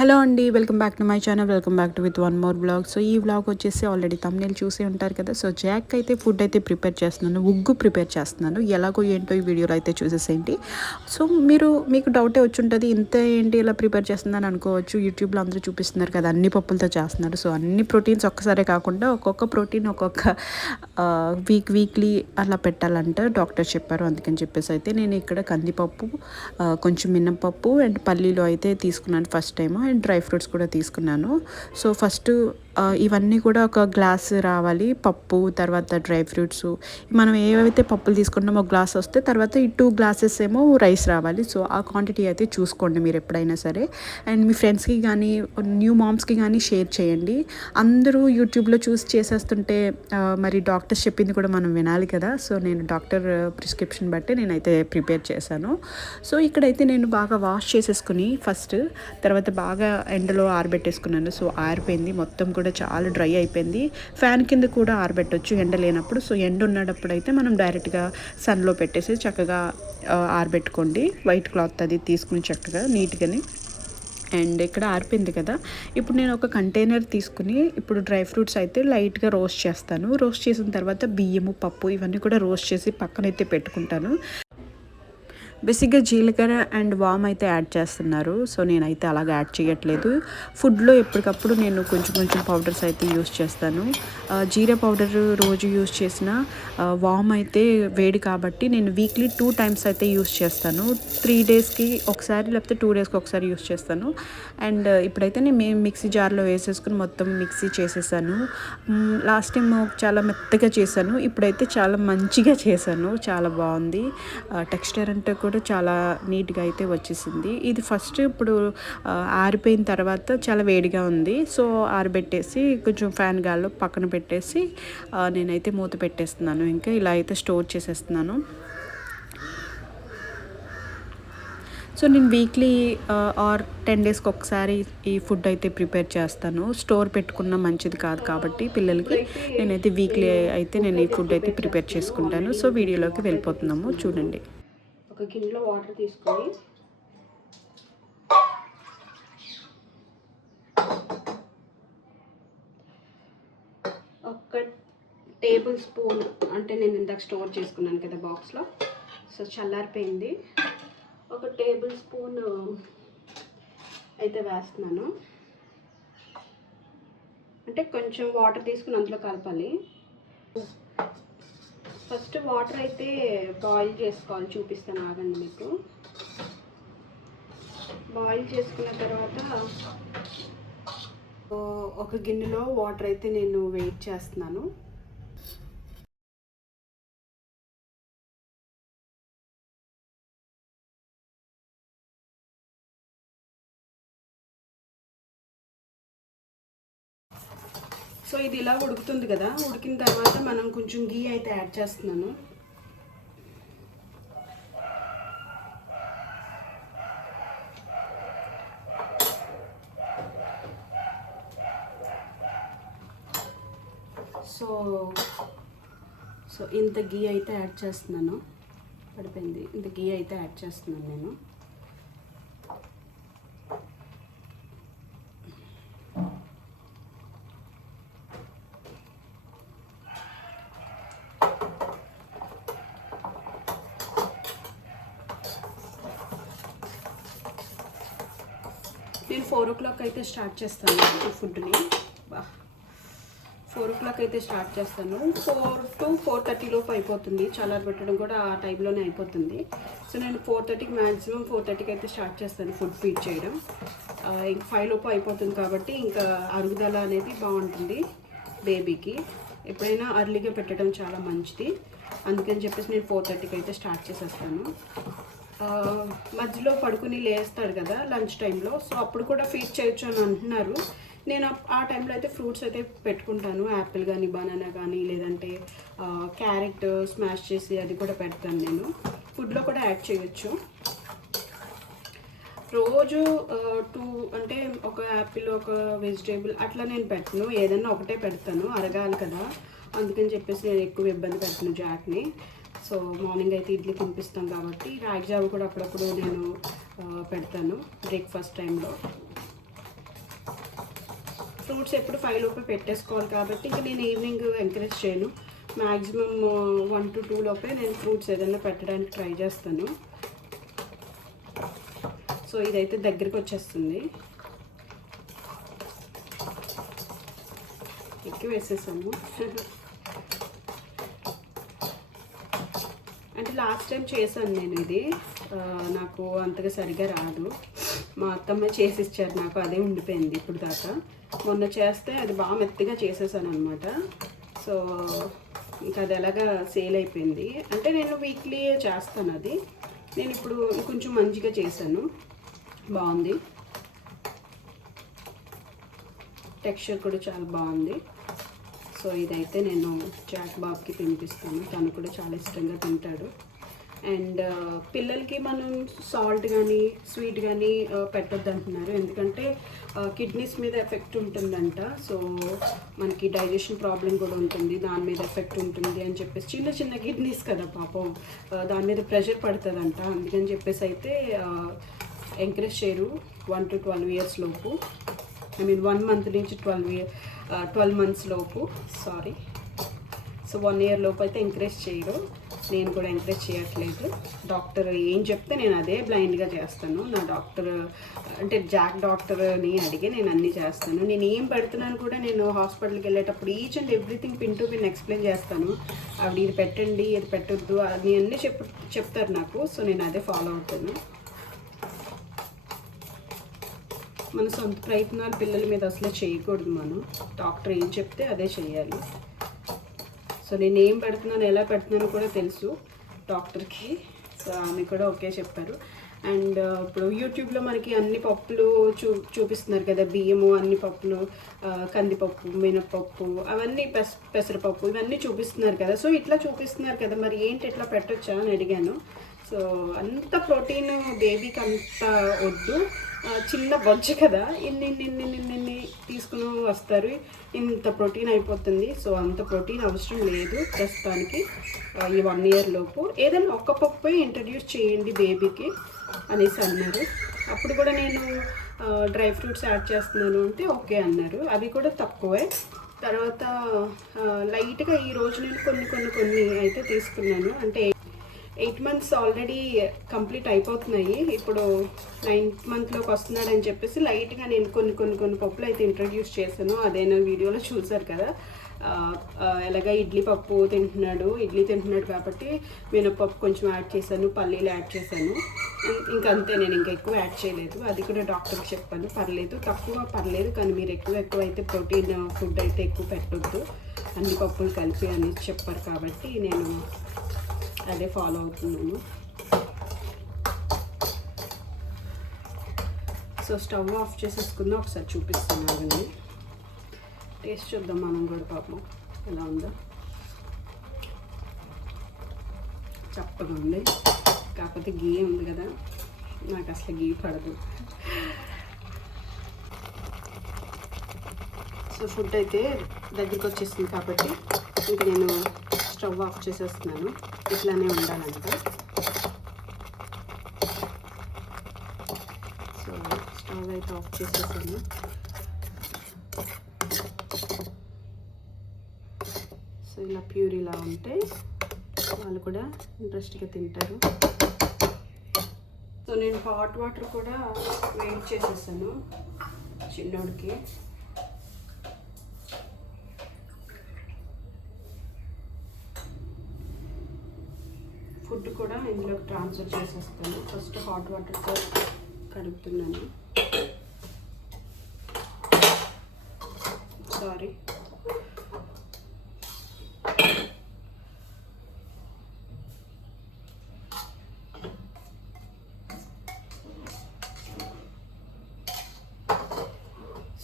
Hello అండి, welcome back to my channel. Welcome back to with one more blog. So ఈ vlog వచ్చేసి already thumbnail చూసే ఉంటారు కదా. సో జాక్ అయితే ఫుడ్ అయితే ప్రిపేర్ చేస్తున్నాను, ఉగ్గు ప్రిపేర్ చేస్తున్నాను. ఎలాగో ఏంటో ఈ వీడియోలో అయితే చూసేసేయండి. సో మీకు డౌటే వచ్చి ఉంటుంది, ఇంత ఏంటి ఇలా ప్రిపేర్ చేస్తుందని అనుకోవచ్చు. యూట్యూబ్లో అందరూ చూపిస్తున్నారు కదా, అన్ని పప్పులతో చేస్తున్నారు. సో అన్ని ప్రోటీన్స్ ఒక్కసారే కాకుండా ఒక్కొక్క ప్రోటీన్ ఒక్కొక్క వీక్లీ అలా పెట్టాలంట డాక్టర్ చెప్పారు. అందుకని చెప్పేసి అయితే నేను ఇక్కడ కందిపప్పు, కొంచెం మినపప్పు అండ్ పల్లీలు అయితే తీసుకున్నాను first time. And dry fruits కూడా తీసుకున్నాను. సో ఫస్ట్ ఇవన్నీ కూడా ఒక గ్లాస్ రావాలి పప్పు, తర్వాత డ్రై ఫ్రూట్స్. మనం ఏవైతే పప్పులు తీసుకుంటామో ఒక గ్లాస్ వస్తే తర్వాత ఈ 2 గ్లాసెస్ ఏమో రైస్ రావాలి. సో ఆ క్వాంటిటీ అయితే చూసుకోండి మీరు ఎప్పుడైనా సరే. అండ్ మీ ఫ్రెండ్స్కి కానీ న్యూ మామ్స్కి కానీ షేర్ చేయండి. అందరూ యూట్యూబ్లో చూసి చేసేస్తుంటే మరి డాక్టర్స్ చెప్పింది కూడా మనం వినాలి కదా. సో నేను డాక్టర్ ప్రిస్క్రిప్షన్ బట్టి నేనైతే ప్రిపేర్ చేశాను. సో ఇక్కడైతే నేను బాగా వాష్ చేసేసుకుని ఫస్ట్, తర్వాత బాగా ఎండలో ఆరబెట్టేసుకున్నాను. సో ఆరిపోయింది, మొత్తం కూడా చాలా డ్రై అయిపోయింది. ఫ్యాన్ కింద కూడా ఆరబెట్టొచ్చు ఎండ లేనప్పుడు. సో ఎండ ఉన్నప్పుడు అయితే మనం డైరెక్ట్గా సన్లో పెట్టేసి చక్కగా ఆరబెట్టుకోండి. వైట్ క్లాత్ అది తీసుకుని చక్కగా నీట్గాని. అండ్ ఇక్కడ ఆరిపోయింది కదా. ఇప్పుడు నేను ఒక కంటైనర్ తీసుకుని ఇప్పుడు డ్రై ఫ్రూట్స్ అయితే లైట్గా రోస్ట్ చేస్తాను. రోస్ట్ చేసిన తర్వాత బియ్యము, పప్పు ఇవన్నీ కూడా రోస్ట్ చేసి పక్కనైతే పెట్టుకుంటాను. బేసిక్గా జీలకర్ర అండ్ వామ్ అయితే యాడ్ చేస్తున్నారు. సో నేనైతే అలాగ యాడ్ చేయట్లేదు. ఫుడ్లో ఎప్పటికప్పుడు నేను కొంచెం పౌడర్స్ అయితే యూస్ చేస్తాను. జీరా పౌడర్ రోజు యూస్ చేసిన, వామ్ అయితే వేడి కాబట్టి నేను వీక్లీ 2 టైమ్స్ అయితే యూస్ చేస్తాను. 3 డేస్కి ఒకసారి లేకపోతే 2 డేస్కి ఒకసారి యూస్ చేస్తాను. అండ్ ఇప్పుడైతే నేను మిక్సీ జార్లో వేసేసుకుని మొత్తం మిక్సీ చేసేసాను. లాస్ట్ టైం చాలా మెత్తగా చేశాను, ఇప్పుడైతే చాలా మంచిగా చేశాను. చాలా బాగుంది. టెక్స్చర్ అంటే కూడా చాలా నీట్గా అయితే వచ్చేసింది. ఇది ఫస్ట్ ఇప్పుడు ఆరిపోయిన తర్వాత చాలా వేడిగా ఉంది. సో ఆరబెట్టేసి కొంచెం ఫ్యాన్ గాల్లో పక్కన పెట్టేసి నేనైతే మూత పెట్టేస్తున్నాను. ఇంకా ఇలా అయితే స్టోర్ చేసేస్తున్నాను. సో నేను వీక్లీ ఆర్ 10 డేస్కి ఒకసారి ఈ ఫుడ్ అయితే ప్రిపేర్ చేస్తాను. స్టోర్ పెట్టుకున్న మంచిది కాదు కాబట్టి పిల్లలకి నేనైతే వీక్లీ అయితే నేను ఈ ఫుడ్ అయితే ప్రిపేర్ చేసుకుంటాను. సో వీడియోలోకి వెళ్ళిపోతున్నాము, చూడండి. ఒక గిన్నెలో వాటర్ తీసుకొని ఒక టేబుల్ స్పూన్, అంటే నేను ఇందాక స్టోర్ చేసుకున్నాను కదా బాక్స్లో, సో చల్లారిపోయింది. ఒక టేబుల్ స్పూన్ అయితే వేస్తున్నాను. అంటే కొంచెం వాటర్ తీసుకుని అందులో కలపాలి. ఫస్ట్ వాటర్ అయితే బాయిల్ చేసుకోవాలి, చూపిస్తాను ఆగండి మీకు. బాయిల్ చేసుకున్న తర్వాత ఒక గిన్నెలో వాటర్ అయితే నేను వెయిట్ చేస్తున్నాను. సో ఇది ఇలా ఉడుకుతుంది కదా, ఉడికిన తర్వాత మనం కొంచెం గీ అయితే యాడ్ చేస్తున్నాను. సో ఇంత గీ అయితే యాడ్ చేస్తున్నాను. పడిపోయింది. ఇంత గీ అయితే యాడ్ చేస్తున్నాను నేను. నేను 4 o'clock అయితే స్టార్ట్ చేస్తాను ఈ ఫుడ్ని. 4 o'clock అయితే స్టార్ట్ చేస్తాను. 4 to 4:30 లోపు అయిపోతుంది. చల్లారి పెట్టడం కూడా ఆ టైంలోనే అయిపోతుంది. సో నేను 4:30కి మ్యాక్సిమం 4:30కి అయితే స్టార్ట్ చేస్తాను ఫుడ్ ఫీడ్ చేయడం. ఇంక 5 లోపు అయిపోతుంది కాబట్టి ఇంకా అరుగుదల అనేది బాగుంటుంది బేబీకి. ఎప్పుడైనా అర్లీగా పెట్టడం చాలా మంచిది. అందుకని చెప్పేసి నేను 4:30కి అయితే స్టార్ట్ చేసేస్తాను. మధ్యలో పడుకుని లేస్తాడు కదా లంచ్ టైంలో, సో అప్పుడు కూడా ఫీడ్ చేయొచ్చు అని అంటున్నారు. నేను ఆ టైంలో అయితే ఫ్రూట్స్ అయితే పెట్టుకుంటాను. యాపిల్ కానీ, బనానా కానీ, లేదంటే క్యారెట్ స్మాష్ చేసి అది కూడా పెడతాను. నేను ఫుడ్లో కూడా యాడ్ చేయొచ్చు. రోజు 2 అంటే ఒక యాపిల్, ఒక వెజిటేబుల్ అట్లా నేను పెట్టను, ఏదన్నా ఒకటే పెడతాను, అరగాలి కదా. అందుకని చెప్పేసి నేను ఎక్కువ ఇబ్బంది పెడతాను జాక్ని. సో మార్నింగ్ అయితే ఇడ్లీ తినిపిస్తాం కాబట్టి రాగి జావ కూడా అప్పుడప్పుడు నేను పెడతాను బ్రేక్ఫాస్ట్ టైంలో. ఫ్రూట్స్ ఎప్పుడు 5 లోపే పెట్టేసుకోవాలి కాబట్టి ఇంకా నేను ఈవినింగ్ ఎంకరేజ్ చేయను. మ్యాక్సిమం 1 to 2 లోపే నేను ఫ్రూట్స్ ఏదైనా పెట్టడానికి ట్రై చేస్తాను. సో ఇదైతే దగ్గరికి వచ్చేస్తుంది. ఎక్కువ వేసేసాము. అంటే లాస్ట్ టైం చేశాను నేను ఇది, నాకు అంతగా సరిగా రాదు. మా అత్తమ్మ చేసి ఇచ్చారు నాకు, అదే ఉండిపోయింది ఇప్పుడు దాకా. మొన్న చేస్తే అది బాగా మెత్తగా చేసేసాను అనమాట. సో ఇంకా అది ఎలాగా సేల్ అయిపోయింది. అంటే నేను వీక్లీ చేస్తాను అది. నేను ఇప్పుడు కొంచెం మంచిగా చేశాను, బాగుంది. టెక్స్చర్ కూడా చాలా బాగుంది. సో ఇదైతే నేను జాక్ బాబ్కి తినిపిస్తాను, తను కూడా చాలా ఇష్టంగా తింటాడు. అండ్ పిల్లలకి మనం సాల్ట్ కానీ స్వీట్ కానీ పెట్టొద్దు అంటున్నారు, ఎందుకంటే కిడ్నీస్ మీద ఎఫెక్ట్ ఉంటుందంట. సో మనకి డైజెషన్ ప్రాబ్లం కూడా ఉంటుంది, దాని మీద ఎఫెక్ట్ ఉంటుంది అని చెప్పేసి. చిన్న చిన్న కిడ్నీస్ కదా పాపం, దాని మీద ప్రెషర్ పడుతుందంట. అందుకని చెప్పేసి అయితే ఎంకరేజ్ చేయరు 1 to 12 years లోపు. ఐ మీన్ 1 month నుంచి 12 months లోపు, సారీ. సో 1 year లోపు అయితే ఎంకరేజ్ చేయరు. నేను కూడా ఎంకరేజ్ చేయట్లేదు. డాక్టర్ ఏం చెప్తే నేను అదే బ్లైండ్గా చేస్తాను. నా డాక్టర్ అంటే జాక్ డాక్టర్ని అడిగి నేను అన్నీ చేస్తాను. నేను ఏం పెడుతున్నాను కూడా నేను హాస్పిటల్కి వెళ్ళేటప్పుడు each and everything pin to pin explain చేస్తాను. ఆవిడ ఇది పెట్టండి, ఇది పెట్టొద్దు అని అన్నీ చెప్తారు నాకు. సో నేను అదే ఫాలో అవుతాను. మన సొంత ప్రయత్నాలు పిల్లల మీద అసలు చేయకూడదు. మనం డాక్టర్ ఏం చెప్తే అదే చేయాలి. సో నేను ఏం పెడుతున్నాను, ఎలా పెడుతున్నానో కూడా తెలుసు డాక్టర్కి. సో ఆమె కూడా ఓకే చెప్పారు. అండ్ ఇప్పుడు యూట్యూబ్లో మనకి అన్ని పప్పులు చూపిస్తున్నారు కదా, బియ్యము, అన్ని పప్పులు, కందిపప్పు, మినపప్పు, అవన్నీ పెసరపప్పు, ఇవన్నీ చూపిస్తున్నారు కదా. సో ఇట్లా చూపిస్తున్నారు కదా, మరి ఏంటి ఇట్లా పెట్టొచ్చా అని అడిగాను. సో అంత ప్రోటీన్ బేబీకి అంత వద్దు, చిన్న బొజ్జ కదా, ఇన్ని తీసుకుని వస్తారు, ఇంత ప్రోటీన్ అయిపోతుంది. సో అంత ప్రోటీన్ అవసరం లేదు ప్రస్తుతానికి. ఈ 1 year లోపు ఏదైనా ఒక్క పప్పు ఇంట్రడ్యూస్ చేయండి బేబీకి అనేసి అన్నారు. అప్పుడు కూడా నేను డ్రై ఫ్రూట్స్ యాడ్ చేస్తున్నాను అంటే ఓకే అన్నారు, అవి కూడా తక్కువే. తర్వాత లైట్గా ఈరోజు నేను కొన్ని అయితే తీసుకున్నాను. అంటే 8 months ఆల్రెడీ కంప్లీట్ అయిపోతున్నాయి, ఇప్పుడు 9th monthలోకి వస్తున్నాడని చెప్పేసి లైట్గా నేను కొన్ని పప్పులు అయితే ఇంట్రడ్యూస్ చేశాను. అదేనా వీడియోలో చూసారు కదా. ఎలాగ ఇడ్లీ తింటున్నాడు కాబట్టి మినపప్పు కొంచెం యాడ్ చేశాను, పల్లీలు యాడ్ చేశాను. ఇంకా అంతే, నేను ఇంకా ఎక్కువ యాడ్ చేయలేదు. అది కూడా డాక్టర్కి చెప్పాను, పర్లేదు తక్కువ పర్లేదు, కానీ మీరు ఎక్కువ అయితే ప్రోటీన్ ఫుడ్ అయితే ఎక్కువ పెట్టొద్దు, అన్ని పప్పులు కలిపి అని చెప్పారు. కాబట్టి నేను అదే ఫాలో అవుతున్నాను. సో స్టవ్ ఆఫ్ చేసేసుకుందాం, ఒకసారి చూపిస్తున్నాను. టేస్ట్ చూద్దాం మనం కూడా, పాపం ఎలా ఉందో. చప్పగా ఉంది, కాకపోతే గీ ఉంది కదా, నాకు అసలు గీ పడదు. సో ఫుడ్ అయితే దగ్గరికి వచ్చేసింది కాబట్టి ఇంక నేను స్టవ్ ఆఫ్ చేసేస్తున్నాను. ఇట్లానే ఉండాలంట. సో స్టవ్ అయితే ఆఫ్ చేసేసాను. సో ఇలా ప్యూరీలా ఉంటే వాళ్ళు కూడా ఇంట్రెస్ట్గా తింటారు. సో నేను హాట్ వాటర్ కూడా వేడి చేసేసాను చిన్నోడికి. ఫుడ్ కూడా ఇందులోకి ట్రాన్స్ఫర్ చేసేస్తాను. ఫస్ట్ హాట్ వాటర్తో కలుపుతున్నాను. Sorry.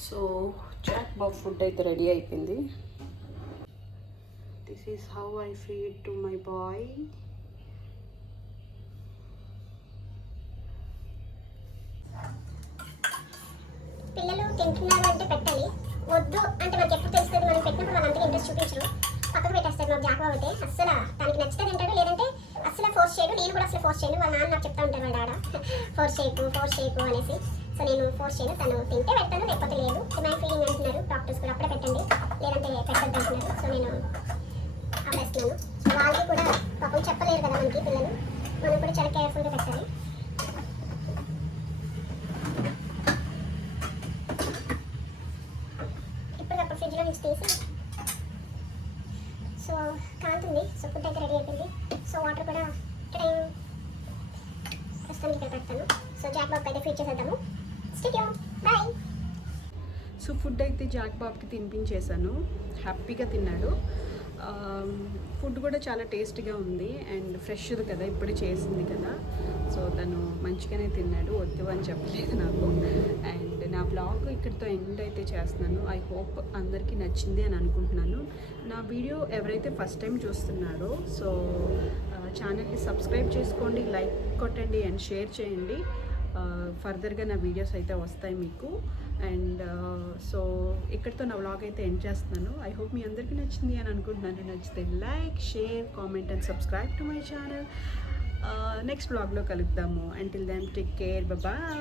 So Jack Bob food అయితే రెడీ అయిపోయింది. This is how I feed to my boy. పిల్లలు తింటున్నారు అంటే పెట్టాలి, వద్దు అంటే మనకి ఎప్పుడు తెలుస్తుంది. మనం పెట్టినప్పుడు వాళ్ళు అంతగా ఇంట్రెస్ట్ చూపించరు, పక్కకు పెట్టేస్తారు. నాకు జాక్ బాబు అయితే అస్సలు తనకి నచ్చితే తింటాడు, లేదంటే అస్సలు ఫోర్స్ చేయడు. నేను కూడా అసలు ఫోర్స్ చేయను. వాళ్ళ నాన్న నాకు చెప్తా ఉంటాను, వాళ్ళ డాడ ఫోర్స్ చేయకు అనేసి. సో నేను ఫోర్స్ చేయను, తను తింటే పెడతాను, లేకపోతే లేదు. డిమాండ్ ఫీడింగ్ అంటున్నారు డాక్టర్స్ కూడా, అప్పుడే పెట్టండి లేదంటే పెట్టద్దు అంటున్నారు. సో నేను ఆపేస్తున్నాను. సో వాళ్ళకి కూడా పాపం చెప్పలేరు కదా మనకి పిల్లలు, మనం కూడా చాలా కేర్ఫుల్గా పెట్టాలి. ఇప్పటికప్పుడు ఫ్రిడ్జ్లో నుంచి తీసి సో కాలుతుంది. సో ఫుడ్ అయితే రెడీ అయిపోయింది. సో వాటర్ కూడా ఇక్కడ ప్రస్తుతానికి ఇక్కడ పెడతాను. సో జాక్ బాబు అయితే ఫీడ్ చేసేద్దాము. స్టిక్ యూ బాయ్. సో ఫుడ్ అయితే జాక్ బాబ్కి తినిపించేశాను, హ్యాపీగా తిన్నాడు. ఫుడ్ కూడా చాలా టేస్ట్గా ఉంది అండ్ ఫ్రెష్ది కదా, ఇప్పుడే చేసింది కదా. సో తను మంచిగానే తిన్నాడు, వద్దు అని చెప్పలేదు నాకు. అండ్ నా బ్లాగ్ ఇక్కడితో ఎండ్ అయితే చేస్తున్నాను. ఐ హోప్ అందరికీ నచ్చింది అని అనుకుంటున్నాను. నా వీడియో ఎవరైతే ఫస్ట్ టైం చూస్తున్నారో సో ఛానల్ని సబ్స్క్రైబ్ చేసుకోండి, లైక్ కొట్టండి అండ్ షేర్ చేయండి. ఫర్దర్గా నా వీడియోస్ అయితే వస్తాయి మీకు. అండ్ సో ఇక్కడితో నా వ్లాగ్ అయితే ఎండ్ చేస్తున్నాను. ఐ హోప్ మీ అందరికీ నచ్చింది అని అనుకుంటున్నాను. నచ్చితే like, share, comment and subscribe to my channel. Next వ్లాగ్లో కలుద్దాము. Until then take care, bye.